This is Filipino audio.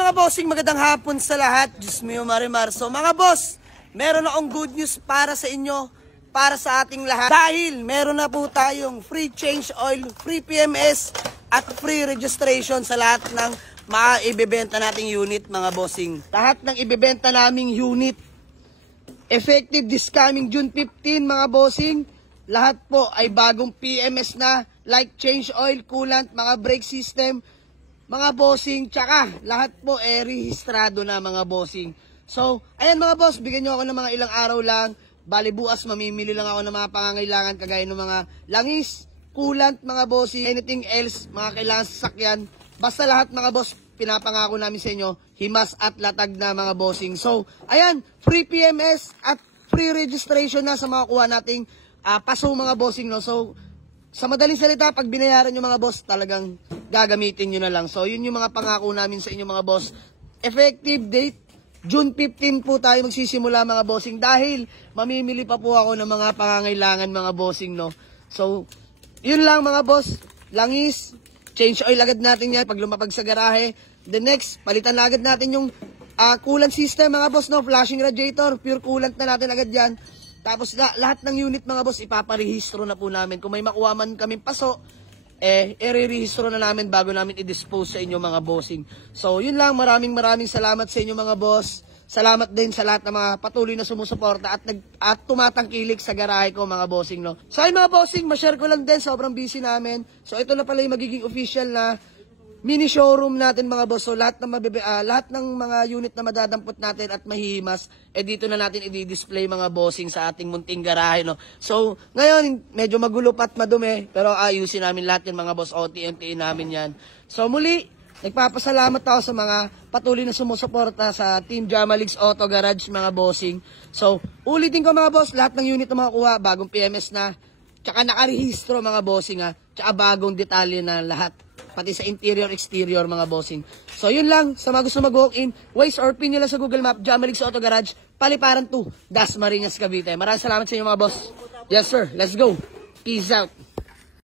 mga bossing, magandang hapon sa lahat. Diyos mio marimar. So mga boss, meron akong good news para sa inyo, para sa ating lahat. Dahil meron na po tayong free change oil, free PMS, at free registration sa lahat ng maibebenta nating unit mga bossing. Lahat ng ibebenta naming unit, effective this coming June 15 mga bossing, lahat po ay bagong PMS na, like change oil, coolant, mga brake system, mga bossing, tsaka lahat po rehistrado na mga bossing. So, ayan mga boss, bigyan nyo ako ng mga ilang araw lang. Bali bukas, mamimili lang ako ng mga pangangailangan kagaya ng mga langis, coolant mga bossing, anything else, mga kailangan sasakyan. Basta lahat mga boss, pinapangako namin sa inyo, himas at latag na mga bossing. So, ayan, free PMS at free registration na sa mga kuha nating paso mga bossing. No? So, sa madaling salita, pag binayaran nyo mga boss, talagang gagamitin nyo na lang. So, yun yung mga pangako namin sa inyo mga boss. Effective date, June 15 po tayo magsisimula mga bossing. Dahil mamimili pa po ako ng mga pangangailangan mga bossing. No? So, yun lang mga boss. Langis, change oil agad natin yan pag lumapag sa garahe. The next, palitan na agad natin yung coolant system mga boss. No? Flashing radiator, pure coolant na natin agad yan. Tapos lahat ng unit mga boss, ipaparehistro na po namin. Kung may makuha man kaming paso, i-rehistro na namin bago namin i-dispose sa inyo mga bossing. So, yun lang. Maraming salamat sa inyo mga boss. Salamat din sa lahat ng mga patuloy na sumusuporta at tumatangkilik sa garahe ko mga bossing. No? So, ayun mga bossing, ma-share ko lang din. Sobrang busy namin. So, ito na pala yung magiging official na mini showroom natin mga boss. So lahat ng mga unit na madadampot natin at mahihimas, dito na natin i-display mga bossing sa ating munting garahe. No? So ngayon medyo magulo pa at madumi, pero ayusin namin lahat yan mga boss. OT-MTI namin yan. So muli, nagpapasalamat ako sa mga patuloy na sumusuporta sa Team Jamalix Auto Garage mga bossing. So ulitin ko mga boss, lahat ng unit na makukuha, bagong PMS na, tsaka nakarehistro mga bossing tsaka bagong detalye na lahat. Pati sa interior, exterior mga bossing. So yun lang, sa mga gusto mag-walk-in, Waze or pin nyo lang sa Google Map, Jamalix Auto Garage, Paliparan 2, Dasmariñas, Cavite. Maraming salamat sa inyo mga boss. Yes sir, let's go. Peace out.